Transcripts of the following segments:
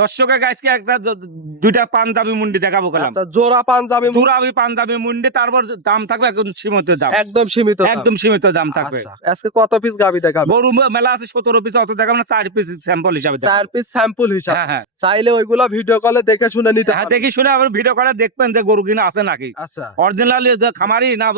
দর্শকের কাছে একটা দুইটা পাঞ্জাবি মুন্ডি দেখাবো গেলাম। আচ্ছা, জোড়া পাঞ্জাবি পাঞ্জাবি মুন্ডি, তারপর দাম থাকবে একদম সীমিত দাম, একদম সীমিত দাম। একদম সীমিত দাম থাকবে। আচ্ছা, আজকে কত পিস গাবি দেখাবে? গরু মেলা আছে 17 পিস, অত দেখাবো না, 4 পিস স্যাম্পল হিসাবে দেখাবো। 4 পিস স্যাম্পল হিসাব। হ্যাঁ হ্যাঁ চাইলে ওইগুলা ভিডিও কলে দেখে শুনে নিতে হ্যাঁ, পারবেন। দেখি শুনে আবার ভিডিও করে দেখবেন যে গরু কিনা আছে নাকি, আচ্ছা অরিজিনাল খামারি না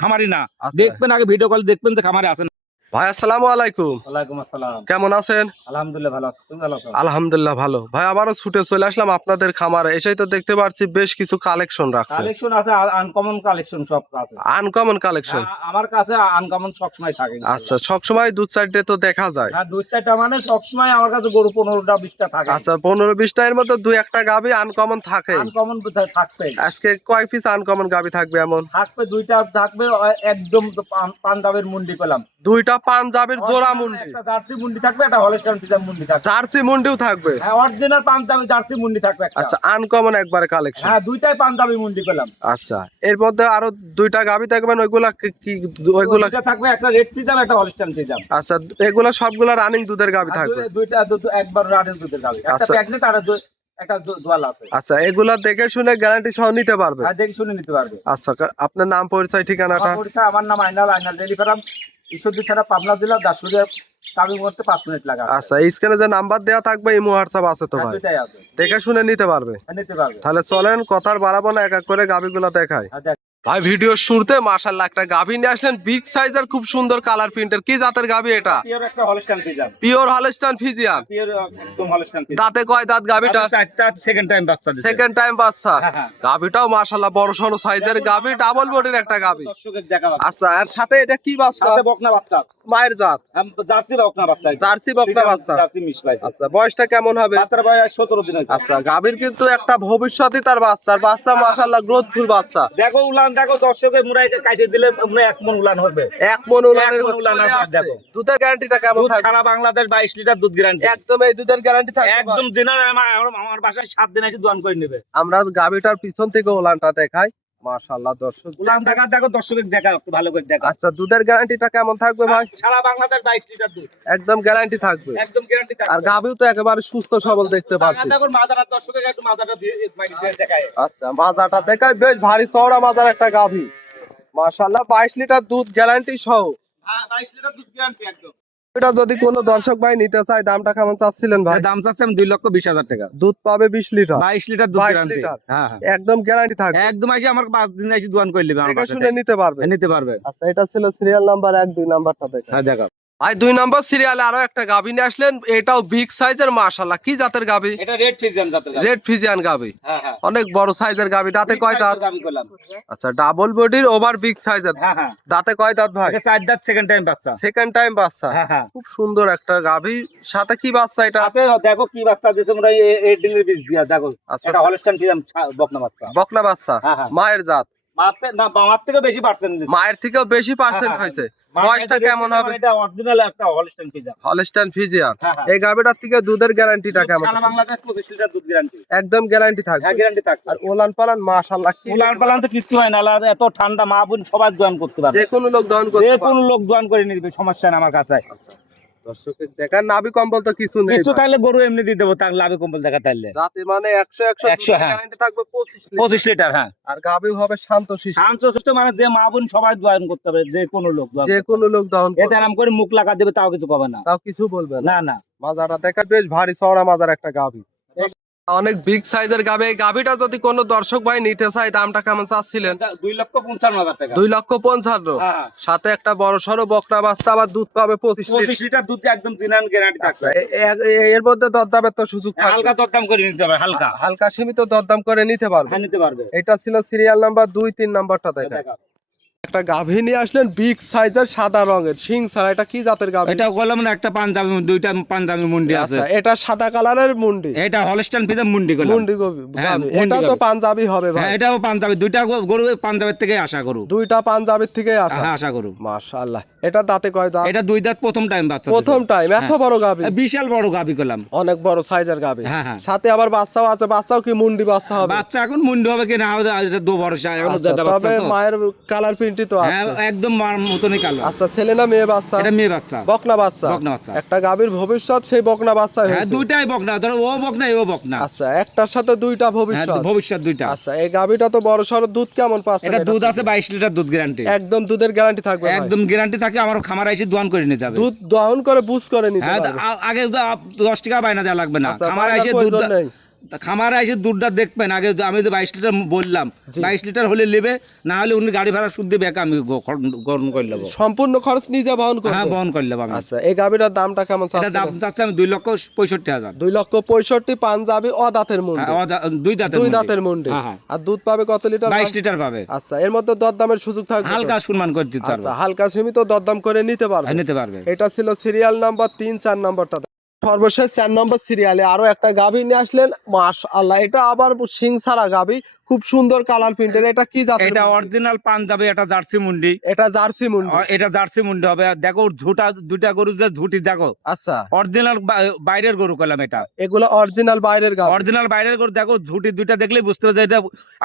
খামারি না, আচ্ছা। দেখবেন আগে ভিডিও কল দেখবেন যে খামারি আছে না। ভাই আসসালামু আলাইকুম। ওয়ালাইকুম আসসালাম। কেমন আছেন? আলহামদুলিল্লাহ ভালো আছি, তুমি ভালো আছো? আলহামদুলিল্লাহ ভালো। ভাই আবারও ছুটে চলে আসলাম আপনাদের খামারে। এসেই তো দেখতে পাচ্ছি বেশ কিছু কালেকশন রাখছেন। কালেকশন আছে, আনকমন কালেকশন সব আছে। Uncommon collection? আমার কাছে আনকমন সবসময় থাকে। আচ্ছা, সবসময় দুধ চারটে তো দেখা যায়। হ্যাঁ, দুই চারটা মানে সবসময় আমার কাছে গরু 15টা 20টা থাকে। আচ্ছা, 15-20টা এর মধ্যে দুই একটা গাবি আনকমন থাকে। আনকমন থাকবে। আজকে কয় পিস আনকমন গাবি থাকবে এমন? থাকবে দুইটা, থাকবে একদম পাঞ্জাবের মুন্ডি পেলাম। দুইটা পাঞ্জাবির জোড়া মুন্ডি, একটা জার্সি মুন্ডি থাকবে, একটা হলস্টাইন ফ্রিজিয়ান মুন্ডি থাকবে। জার্সি মুন্ডিও থাকবে। হ্যাঁ, অরিজিনাল পাঞ্জাবি জার্সি মুন্ডি থাকবে একটা। আচ্ছা, আনকমন একবারে কালেকশন। হ্যাঁ, দুইটাই পাঞ্জাবি মুন্ডি পেলাম। আচ্ছা, এর মধ্যে আরো দুইটা গাবি থাকবেন, ওইগুলা কি ওইগুলা? দুইটা থাকবে, একটা রেড ফ্রিজিয়ান, একটা হলস্টাইন ফ্রিজিয়ান। আচ্ছা, এগুলা সবগুলা রানিং দুধের গাবি থাকবে। দুইটা একবার রাডের দুধের গাবি, একটা আচ্ছা। প্রেগন্যান্ট আর একটা দোয়াল আছে। আচ্ছা, এগুলা দেখে শুনে গ্যারান্টি সহ নিতে পারবে? আর দেখে শুনে নিতে পারবে। আচ্ছা, আপনার নাম পরিচয় ঠিকানাটা? আমার নাম আইনাল ডেইরি ফার্ম, ঈশ্বরদী থানা, পাবনা জেলা, দাসুরিয়া। কামিং করতে 5 মিনিট লাগে। আচ্ছা, স্ক্রিনে যে নাম্বার দেওয়া থাকবে ইমো হোয়াটসঅ্যাপ আছে তো ভাই? দুইটাই আছে, দেখে শুনে নিতে পারবে। নিতে পারবে। তাহলে চলেন কথার বাড়াবো না, এক এক করে গাবিগুলা দেখাই। ভাই ভিডিও শুরুতে মাশাআল্লাহ একটা গাভী নিয়ে আসলেন, বিগ সাইজের, খুব সুন্দর কালার প্রিন্টের। কি জাতের গাভী এটা? পিওর একটা Holstein Friesian. Pure Holstein Friesian. Pure একদম হলস্টাইন ফ্রিজিয়ান। দাঁতে কয় দাঁত গাভীটা? চারটা, সেকেন্ড টাইম বাচ্চা দিছে। সেকেন্ড টাইম বাচ্চা। হ্যাঁ, হ্যাঁ। গাভীটাও মাশাআল্লাহ বড় সরো সাইজের গাভী, ডাবল বডির একটা গাভী। দর্শকের দেখাবো। আচ্ছা, আর সাথে এটা কি বাচ্চা? সাথে বকনা বাচ্চা। মায়ের জাত? জার্সি বকনা বাচ্চা। জার্সি বকনা বাচ্চা। জার্সি মিশ পাইছে। আচ্ছা, বয়সটা কেমন হবে? বাচ্চার বয়স 17 দিন হয়েছে। আচ্ছা, গাভীর কিন্তু একটা ভবিষ্যৎই তার বাচ্চার বাচ্চা মাশাআল্লাহ গ্রোথফুল বাচ্চা। দেখো উলান, দেখো দর্শকের মুড়াইতে কাটিয়ে দিলে মনে 1 মণ উলান হবে। 1 মণ উলানের এক মণ উলান চলে আছে, আসছে। দেখো। দুধের গ্যারান্টিটা কেমন দুধ থাকবে? সারা বাংলাদেশ 22 লিটার দুধ গ্যারান্টি। একদম এই দুধের গ্যারান্টি থাকবে? একদম জেনারেল। আমার বাসায় 7 দিন এসে দোয়ান করে নেবে। আমরা গাভীটার পিছন থেকে উলানটা দেখাই। মাশাআল্লাহ দর্শক, উলান দেখা, দেখো দর্শকের দেখা, একটু ভালো করে দেখা। আচ্ছা, দুধের গ্যারান্টিটা কেমন থাকবে ভাই? সারা বাংলাদেশ 22 লিটার দুধ একদম গ্যারান্টি থাকবে। একদম গ্যারান্টি থাকবে। আর গাভীও তো একেবারে সুস্থ সবল দেখতে পাচ্ছি। দেখো মাদারা, দর্শকের একটু মাদারা দিয়ে দেখায়। আচ্ছা, মাজাটা দেখাই, বেশ ভারী চওড়া মাজার একটা গাভী। মাশাআল্লাহ 22 লিটার দুধ গ্যারান্টি সহ। হ্যাঁ, 22 লিটার দুধ গ্যারান্টি একদম। এটা যদি কোনো দর্শক ভাই নিতে চায়, দামটা কেমন চাচ্ছিলেন ভাই? দাম চাচ্ছি আমি 2,20,000 টাকা। দুধ পাবে 20 লিটার। 22 লিটার দুধ 22 গ্যারান্টি। লিটার। হ্যাঁ হ্যাঁ, একদম গ্যারান্টি থাকবে। একদম এসে আমার 5 দিন এসে দোয়ান করে নেবে আমার দেখে বাসায়। শুনে নিতে পারবে। নিতে পারবে। আচ্ছা, এটা ছিল সিরিয়াল নাম্বার 1, 2 নাম্বারটা দেখেন। হ্যাঁ, দেখো। ভাই 2 নম্বর সিরিয়ালে আরো একটা গাভী নিয়ে আসলেন, এটাও বিগ সাইজের মাশাআল্লাহ। কি জাতের গাভী? এটা রেড ফ্রিজিয়ান জাতের গাভী। রেড ফিজিয়ান গাভী। হ্যাঁ হ্যাঁ, অনেক বড় সাইজের গাভী। দাঁতে কয় দাঁত? গাভী করলাম। আচ্ছা, ডাবল বডির ওভার বিগ সাইজের। হ্যাঁ হ্যাঁ, দাঁতে কয় দাঁত ভাই? এটা 4 দাঁত, সেকেন্ড টাইম বাচ্চা। সেকেন্ড টাইম বাচ্চা। হ্যাঁ হ্যাঁ, খুব সুন্দর একটা গাভী। সাথে কি বাচ্চা এটা? সাথে দেখো কি বাচ্চা দিছে, আমরা এই ডিলের বীজ দিয়া দেখো। আচ্ছা, এটা হলস্টাইন ফ্রিজিয়ান বকনা বাচ্চা। বকনা বাচ্চা। হ্যাঁ, হ্যাঁ। মায়ের জাত? মার থেকে বেশি পার্সেন্ট দিছে। মায়ের থেকেও বেশি পার্সেন্ট হ্যাঁ, হয়েছে। মার বয়সটা থেকে কেমন হবে? এটা অরিজিনাল একটা হলস্টাইন ফ্রিজিয়ান। Holstein Friesian. হ্যাঁ, হ্যাঁ। এই গাভীটার থেকে দুধের গ্যারান্টিটা কেমন? সারা বাংলাদেশ 25 লিটার দুধ গ্যারান্টি। একদম গ্যারান্টি হ্যাঁ, থাকবে। গ্যারান্টি থাকবে। আর ওলান পালান মাশাআল্লাহ কি উলান পালান তো কিচ্ছু হয় না, আলাদা এত ঠান্ডা, মা বোন সবাই দোয়ান করতে পারবে। যে কোনো লোক দহন করতে যে পারে। কোনো লোক দোয়ান করে নিবে, সমস্যা না আমার কাছে। দর্শকের দেখার নাভি কম্বল তো কিছু নেই কিছু ভাই। তাহলে গরু এমনি দিয়ে দেবো, তার লাভে কম্বল দেখা তাইলে। রাতে মানে 100 100 হ্যাঁ। গ্যারান্টি থাকবে 25 লিটার। 25 লিটার। হ্যাঁ, আর গাভী হবে শান্ত শিশু। শান্ত সুস্থ, মানে যে মা বোন সবাই দোয়ান করতে পারবে, যে কোনো লোক দোয়ান যে করতে কোনো লোক দহন পারবে। এতে আরাম করে মুখ লাগা দেবে, তাও কিছু কবে না। তাও কিছু বলবে না। না না, মাজাটা দেখা বেশ ভারী চওড়া মাজার একটা গাভী। অনেক বিগ সাইজের গাভী। এই গাভীটা যদি কোনো দর্শক ভাই নিতে চায়, দামটা কেমন চাচ্ছিলেন? 2,55,000 টাকা। 2,55,000। হ্যাঁ, সাথে একটা বড় সড়ো বকনা বাচ্চা, আবার দুধ পাবে 25 লিটার। 25 লিটার দুধ একদম জিনান গ্যারান্টি থাকছে। এর মধ্যে দরদামের তো সুযোগ থাকবে। হালকা দরদাম করে নিতে হবে, হালকা। হালকা সীমিত দরদাম করে নিতে পারবে। হ্যাঁ, নিতে পারবে। এটা ছিল সিরিয়াল নাম্বার 2, 3 নাম্বারটা দেখা। দেখা। একটা গাভী নিয়ে আসলেন বিগ সাইজের, সাদা রঙের, শিং ছাড়া। এটা কি জাতের গাভী? এটা বললাম না, একটা পাঞ্জাবি, দুইটা পাঞ্জাবি মুন্ডি আছে। আচ্ছা, এটা সাদা কালারের মুন্ডি। এটা হলস্টাইন ফ্রিজিয়ান মুন্ডি করলাম। মুন্ডি হ্যাঁ, গাভী। মুন্ডি এটা তো গাভী। পাঞ্জাবি হবে ভাই। হ্যাঁ, এটাও পাঞ্জাবি। দুইটা গরু পাঞ্জাবের থেকে আশা করু। দুইটা পাঞ্জাবির থেকে আসা। হ্যাঁ, আশা করু। মাশাআল্লাহ। এটা দাঁতে কয় দাঁত? এটা 2 দাঁত, প্রথম টাইম বাচ্চা দিছে। প্রথম টাইম এত বড় গাভী। বিশাল বড় গাবি করলাম। অনেক বড় সাইজের গাভী। হ্যাঁ, হ্যাঁ। সাথে আবার বাচ্চাও আছে। বাচ্চাও কি মুন্ডি বাচ্চা হবে? বাচ্চা এখন মুন্ডি হবে কি না হবে, এটা দু ভরসা। এখন আচ্ছা, তবে মায়ের কালার প্রিন্টই তো হ্যাঁ আছে একদম মার মতনই কালো। আচ্ছা ছেলে না মেয়ে বাচ্চা? এটা মেয়ে বাচ্চা, বকনা বাচ্চা। বকনা বাচ্চা। একটা গাভীর ভবিষ্যৎ সেই বকনা বাচ্চা হ্যাঁ হয়েছে। দুইটাই বকনা, ধরো ও বকনা এও বকনা। আচ্ছা একটার সাথে দুইটা হ্যাঁ ভবিষ্যৎ। ভবিষ্যৎ দুইটা। আচ্ছা এই গাভীটা তো বড় সড়, দুধ কেমন পাচ্ছে? এটা দুধ আছে 22 লিটার দুধ গ্যারান্টি। একদম দুধের গ্যারান্টি থাকবে ভাই? একদম গ্যারান্টি থাকে, আমার খামার এসে দোয়ান করে নিয়ে যাবে। দুধ দহন করে বুঝ করে নিতে হ্যাঁ পারবে। আগে 10 টাকা বাইনা দেওয়া লাগবে না, আচ্ছা, খামার বাইনার এসে প্রয়োজন দুধ নেই। খামারে এসে দুধটা দেখবেন। আগে আমি তো 22 লিটার বললাম, জি। 22 লিটার হলে নেবে, না হলে উনি গাড়ি ভাড়া শুদ্ধ বেকা আমি গ্রহণ করে নেবো। সম্পূর্ণ খরচ নিজে বহন করবে? হ্যাঁ বহন করে নেবো আমি। আচ্ছা এই গাভীটার দামটা কেমন এটা চাচ্ছেন? দাম চাচ্ছে আমি 2,65,000। 2,65,000 পাঞ্জাবি অদাঁতের মুন্ডি। দুই দাঁতের দুই মুন্ডি। দাঁতের মুন্ডি। হ্যাঁ, হ্যাঁ। আর দুধ পাবে কত লিটার? 22 লিটার পাবে। আচ্ছা এর মধ্যে দরদামের সুযোগ থাকবে তো? হালকা সম্মান করে দিতে পারবে। আচ্ছা হালকা সীমিত দরদাম করে নিতে পারবে। হ্যাঁ, নিতে পারবে। এটা ছিল সিরিয়াল নাম্বার 3, 4 নম্বরটা। সর্বশেষ 4 নম্বর সিরিয়ালে আরো একটা গাভী নিয়ে আসলেন, মাশাআল্লাহ। এটা আবার সিং ছাড়া গাভী, খুব সুন্দর কালার প্রিন্টের। এটা কি জাতের? এটা অরিজিনাল পাঞ্জাবি, এটা জার্সি মুন্ডি। এটা জার্সি মুন্ডি। এটা জার্সি মুন্ডি হবে। আর দেখো ঝুটা, দুইটা গরু যে ঝুটি দেখো, আচ্ছা অরিজিনাল বাইরের গরু কলাম এটা। এগুলো অরিজিনাল বাইরের গাভী? অরিজিনাল বাইরের গরু দেখো, ঝুটি দুইটা দেখলেই বুঝতে হবে যে এটা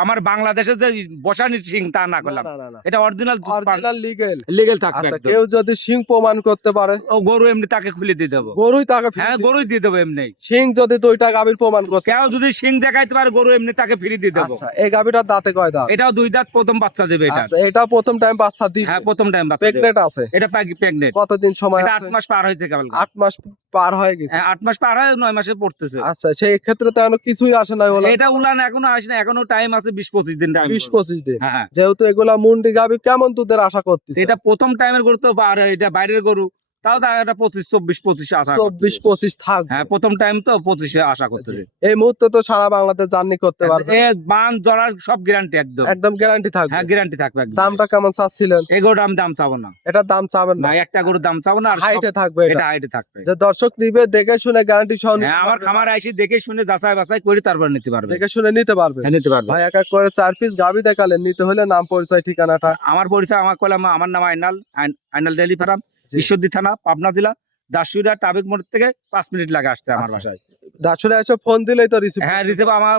আমার বাংলাদেশের যে বসানি সিং তা না করলাম, না। এটা অরিজিনাল অরিজিনাল লিগ্যাল। লিগেল থাকবে আচ্ছা একদম। কেউ যদি সিং প্রমাণ করতে পারে? ও গরু এমনি তাকে খুলে দিয়ে দেবো। গরুই তাকে ফ্রি হ্যাঁ দিবে? গরুই দিয়ে দেবো এমনি। সিং যদি দুইটা গাভীর প্রমাণ করতে কেউ যদি সিং দেখাইতে পারে, গরু এমনি তাকে ফ্রি দিয়ে দেবো। আচ্ছা এই গাভীটার দাঁতে কয় দাঁত? এটাও 2 দাঁত, প্রথম বাচ্চা দেবে এটা। আচ্ছা এটা প্রথম টাইম বাচ্চা দিবে? হ্যাঁ প্রথম টাইম বাচ্চা দেবে। প্রেগনেন্ট আছে? এটা প্রেগনেন্ট। কতদিন সময় এটা আছে? 8 মাস পার হয়েছে কেবল। 8 মাস পার হয়ে গেছে? হ্যাঁ 8 মাস পার হয়, 9 মাসে পড়তেছে। আচ্ছা সেই ক্ষেত্রে তো এখনো কিছুই আসে না ওলা? এটা উলান এখনো আসে না, এখনো টাইম আছে 20-25 দিন টাইম। 20-25 দিন। হ্যাঁ হ্যাঁ। যেহেতু এগুলা মুন্ডি গাভী, কেমন দুধের আশা করতেছে? এটা প্রথম টাইমের গরু তো, আর এটা বাইরের গরু, তাও তো এটা 25-24-25 আশা করতেছে। 24-25 থাকবে? হ্যাঁ প্রথম টাইম তো 25 আশা করতেছে। এই মুহূর্তে তো সারা বাংলাদেশ জার্নি করতে পারবে? এ বান জড়ার সব গ্যারান্টি একদম। একদম গ্যারান্টি থাকবে? হ্যাঁ গ্যারান্টি থাকবে একদম। দামটা কেমন চাচ্ছিলেন? এগোর দাম চাবো না। এটার দাম চাবেন না, না? একটা গরুর দাম চাবো না। আর হাইটে থাকবে এটা? এটা হাইটে থাকবে। যে দর্শক নিবে দেখে শুনে গ্যারান্টি সহ নিতে হ্যাঁ আমার পারবে? খামার আইসি দেখে শুনে যাচাই বাছাই করে তারপর নিতে পারবে। দেখে শুনে নিতে পারবে? হ্যাঁ নিতে পারবে। ভাই এক এক করে 4 পিস গাভী দেখালেন, নিতে হলে নাম পরিচয় ঠিকানাটা? আমার পরিচয়, আমার কলাম, আমার নাম আইনাল ডেইরি ফার্ম, জি। ঈশ্বরদী থানা, পাবনা জেলা, দাসুরিয়া ট্রাফিক মোড় থেকে 5 মিনিট লাগে আসতে আমার আচ্ছা। বাসায়। দাসুরে এসে ফোন দিলেই তো রিসিভ? হ্যাঁ রিসিভ, আমার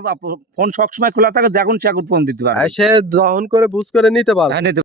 ফোন সবসময় খোলা থাকে, যখন সে এখন ফোন দিতে পারবে। সে দহন করে বুঝ করে নিতে পারবে? হ্যাঁ নিতে